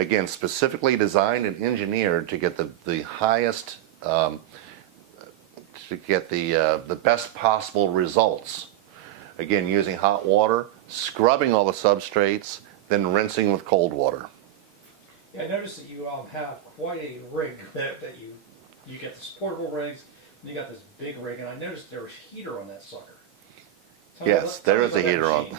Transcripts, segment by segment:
Again, specifically designed and engineered to get the highest, to get the best possible results. Again, using hot water, scrubbing all the substrates, then rinsing with cold water. Yeah, I noticed that you have quite a rig that you get this portable rigs, and you got this big rig, and I noticed there was heater on that sucker. Yes, there is a heater on.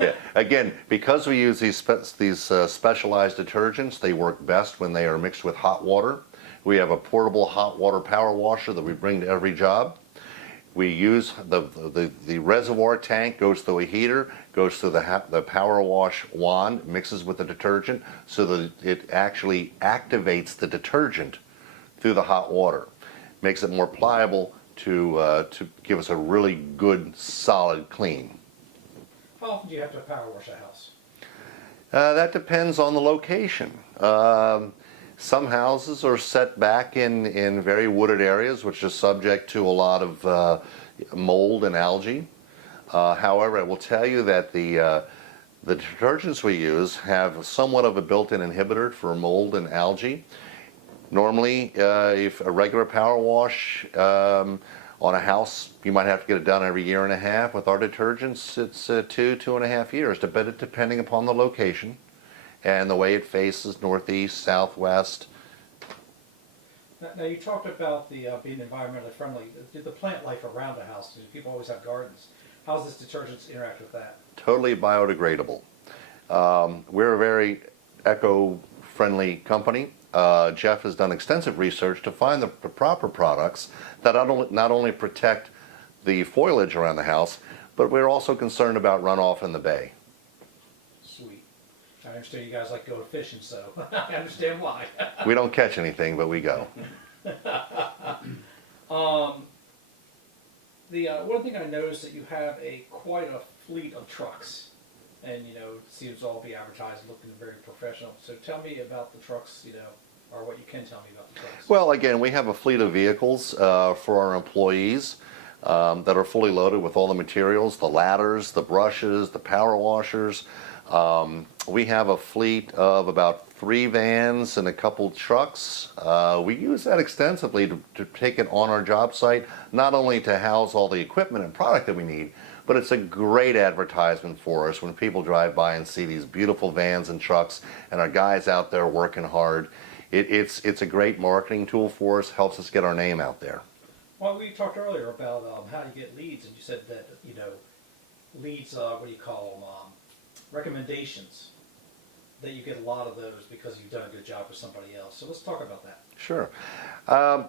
Yeah. Again, because we use these specialized detergents, they work best when they are mixed with hot water. We have a portable hot water power washer that we bring to every job. We use the reservoir tank, goes through a heater, goes through the power wash wand, mixes with the detergent so that it actually activates the detergent through the hot water. Makes it more pliable to give us a really good, solid clean. How often do you have to power wash a house? That depends on the location. Some houses are set back in very wooded areas, which is subject to a lot of mold and algae. However, I will tell you that the detergents we use have somewhat of a built-in inhibitor for mold and algae. Normally, if a regular power wash on a house, you might have to get it done every year and a half. With our detergents, it's 2.5 years, depending upon the location and the way it faces, northeast, southwest. Now you talked about the being environmentally friendly. The plant life around a house, people always have gardens. How does this detergent interact with that? Totally biodegradable. We're a very eco-friendly company. Jeff has done extensive research to find the proper products that not only protect the foliage around the house, but we're also concerned about runoff in the bay. Sweet. I understand you guys like going fishing, so I understand why. We don't catch anything, but we go. One thing I noticed that you have quite a fleet of trucks, and it seems all be advertised looking very professional. So tell me about the trucks, or what you can tell me about the trucks. Well, again, we have a fleet of vehicles for our employees that are fully loaded with all the materials, the ladders, the brushes, the power washers. We have a fleet of about 3 vans and a couple trucks. We use that extensively to take it on our job site, not only to house all the equipment and product that we need, but it's a great advertisement for us when people drive by and see these beautiful vans and trucks and our guys out there working hard. It's a great marketing tool for us, helps us get our name out there. Well, we talked earlier about how you get leads, and you said that, leads, what do you call them, recommendations, that you get a lot of those because you've done a good job for somebody else. So let's talk about that. Sure.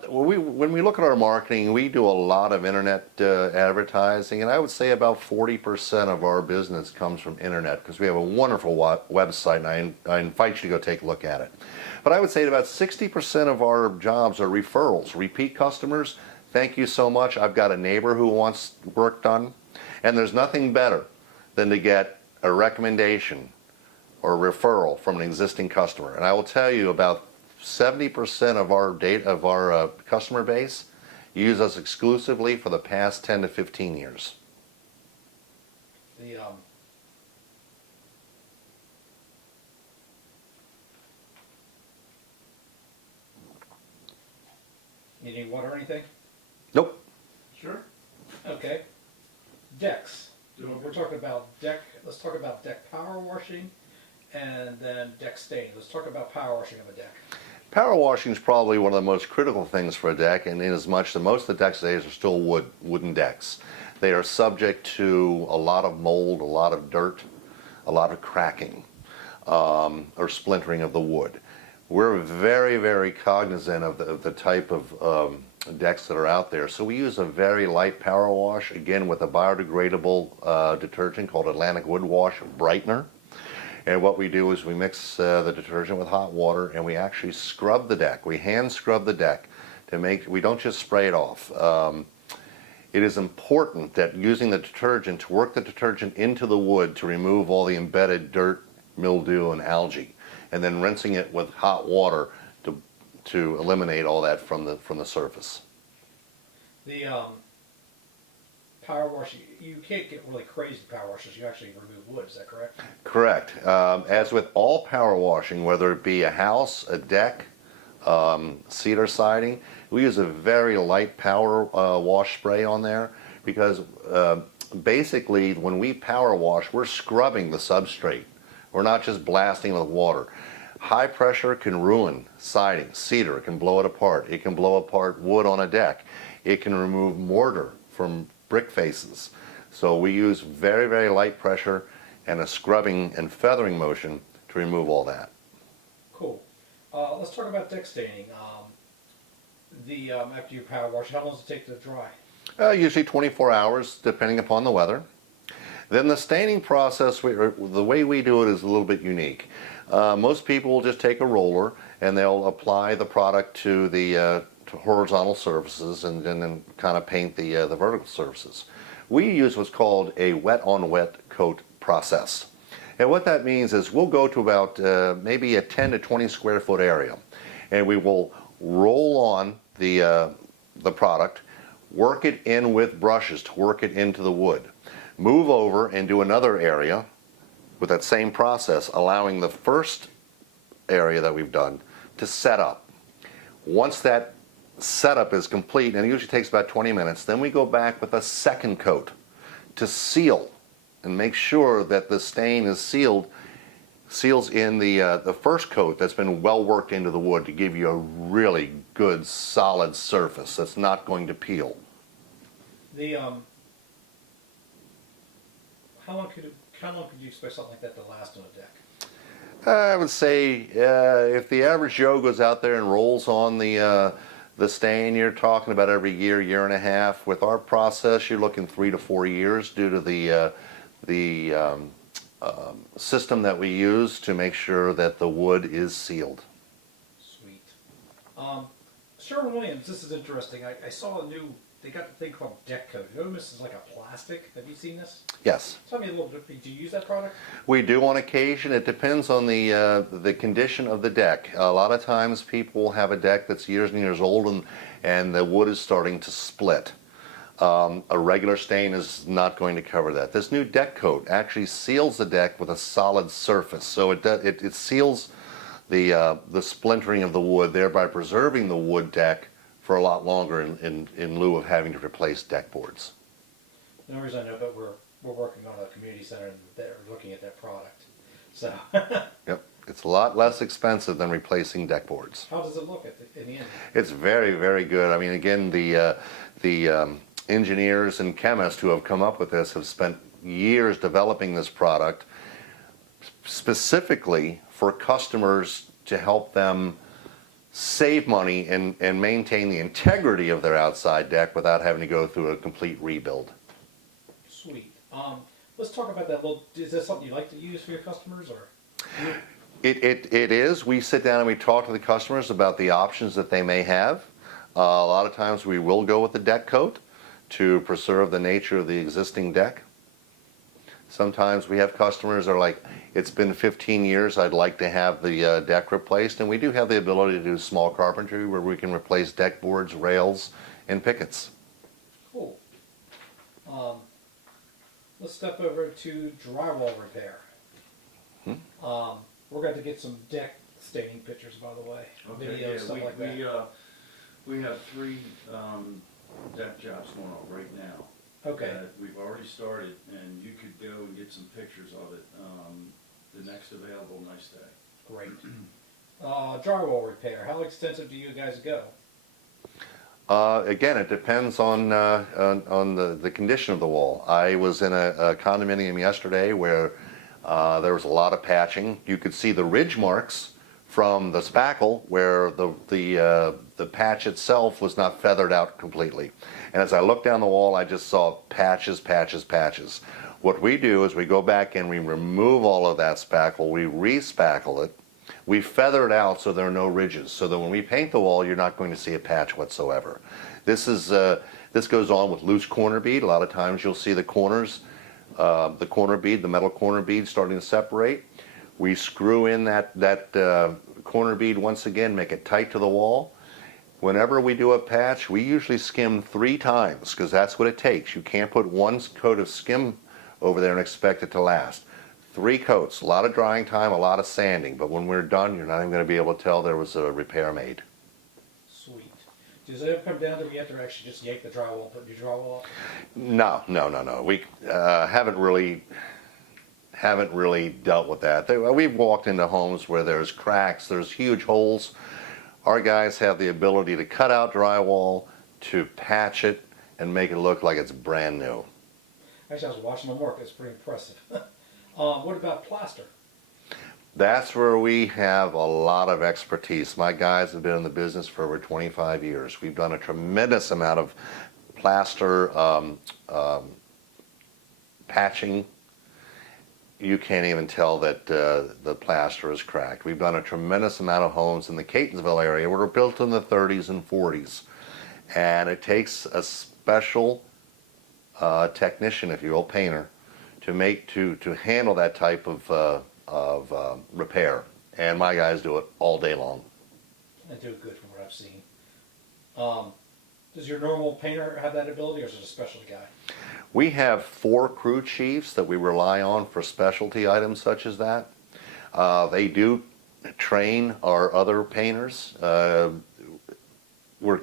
When we look at our marketing, we do a lot of internet advertising, and I would say about 40% of our business comes from internet because we have a wonderful website, and I invite you to go take a look at it. But I would say about 60% of our jobs are referrals, repeat customers. Thank you so much. I've got a neighbor who wants work done, and there's nothing better than to get a recommendation or a referral from an existing customer. And I will tell you, about 70% of our customer base use us exclusively for the past 10 to 15 years. Need any water or anything? Nope. Sure. Okay. Decks. We're talking about deck. Let's talk about deck power washing, and then deck staining. Let's talk about power washing of a deck. Power washing is probably one of the most critical things for a deck, and in as much that most of the decks today are still wooden decks. They are subject to a lot of mold, a lot of dirt, a lot of cracking, or splintering of the wood. We're very, very cognizant of the type of decks that are out there. So we use a very light power wash, again with a biodegradable detergent called Atlantic Wood Wash Brightener. And what we do is we mix the detergent with hot water, and we actually scrub the deck. We hand scrub the deck to we don't just spray it off. It is important that using the detergent, to work the detergent into the wood to remove all the embedded dirt, mildew, and algae, and then rinsing it with hot water to eliminate all that from the surface. power wash, you can't get really crazy power washes. You actually remove wood. Is that correct? Correct. As with all power washing, whether it be a house, a deck, cedar siding, we use a very light power wash spray on there because basically when we power wash, we're scrubbing the substrate. We're not just blasting with water. High pressure can ruin siding, cedar, it can blow it apart. It can blow apart wood on a deck. It can remove mortar from brick faces. So we use very, very light pressure and a scrubbing and feathering motion to remove all that. Cool. Let's talk about deck staining. After you power wash, how long does it take to dry? Usually 24 hours, depending upon the weather. Then the staining process, the way we do it is a little bit unique. Most people will just take a roller and they'll apply the product to the to horizontal surfaces and then kind of paint the vertical surfaces. We use what's called a wet-on-wet coat process. And what that means is we'll go to about maybe a 10 to 20 square foot area and we will roll on the product, work it in with brushes to work it into the wood. Move over and do another area with that same process, allowing the first area that we've done to set up. Once that setup is complete, and it usually takes about 20 minutes, then we go back with a second coat to seal and make sure that the stain is seals in the first coat that's been well worked into the wood to give you a really good solid surface that's not going to peel. How long could you expect something like that to last on a deck? I would say if the average Joe goes out there and rolls on the stain, you're talking about every year, year and a half. With our process, you're looking 3 to 4 years due to the system that we use to make sure that the wood is sealed. Sweet. Sherwin-Williams, this is interesting. I saw they got the thing called deck coat. You know, this is like a plastic. Have you seen this? Yes. Tell me a little bit. Do you use that product? We do on occasion. It depends on the condition of the deck. A lot of times people have a deck that's years and years old and the wood is starting to split. A regular stain is not going to cover that. This new deck coat actually seals the deck with a solid surface. So it seals the splintering of the wood, thereby preserving the wood deck for a lot longer in lieu of having to replace deck boards. The only reason I know, but we're working on a community center and they're looking at that product. So. Yep, it's a lot less expensive than replacing deck boards. How does it look in the end? It's very, very good. I mean, again, the engineers and chemists who have come up with this have spent years developing this product specifically for customers to help them save money and maintain the integrity of their outside deck without having to go through a complete rebuild. Sweet. Let's talk about that. Is that something you like to use for your customers, or? It is. We sit down and we talk to the customers about the options that they may have. A lot of times we will go with the deck coat to preserve the nature of the existing deck. Sometimes we have customers that are like, it's been 15 years, I'd like to have the deck replaced, and we do have the ability to do small carpentry where we can replace deck boards, rails, and pickets. Cool. Let's step over to drywall repair. We're going to get some deck staining pictures, by the way. Okay, Videos, stuff like that. We have 3 deck jobs going on right now. Okay. We've already started, and you could go and get some pictures of it. The next available, nice day. Great. Drywall repair. How extensive do you guys go? Again, it depends on the condition of the wall. I was in a condominium yesterday where there was a lot of patching. You could see the ridge marks from the spackle where the patch itself was not feathered out completely. And as I looked down the wall, I just saw patches, patches, patches. What we do is we go back and we remove all of that spackle, we re-spackle it, we feather it out so there are no ridges, so that when we paint the wall, you're not going to see a patch whatsoever. This goes on with loose corner bead. A lot of times you'll see the corners, the corner bead, the metal corner bead starting to separate. We screw in that corner bead once again, make it tight to the wall. Whenever we do a patch, we usually skim 3 times because that's what it takes. You can't put one coat of skim over there and expect it to last. 3 coats, a lot of drying time, a lot of sanding, but when we're done, you're not even going to be able to tell there was a repair made. Sweet. Does it ever come down to we have to actually just yank the drywall and put new drywall up? No. We haven't really dealt with that. We've walked into homes where there's cracks, there's huge holes. Our guys have the ability to cut out drywall, to patch it, and make it look like it's brand new. Actually, I was watching them work. It's pretty impressive. What about plaster? That's where we have a lot of expertise. My guys have been in the business for over 25 years. We've done a tremendous amount of plaster patching. You can't even tell that the plaster is cracked. We've done a tremendous amount of homes in the Catonsville area. Were built in the 30s and 40s. And it takes a special technician, if you will, painter, to handle that type of repair. And my guys do it all day long. And do it good from what I've seen. Does your normal painter have that ability, or is it a specialty guy? We have 4 crew chiefs that we rely on for specialty items such as that. They do train our other painters. We're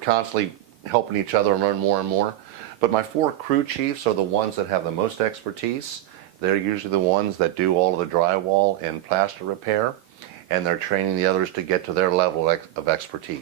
constantly helping each other learn more and more. But my 4 crew chiefs are the ones that have the most expertise. They're usually the ones that do all of the drywall and plaster repair, and they're training the others to get to their level of expertise.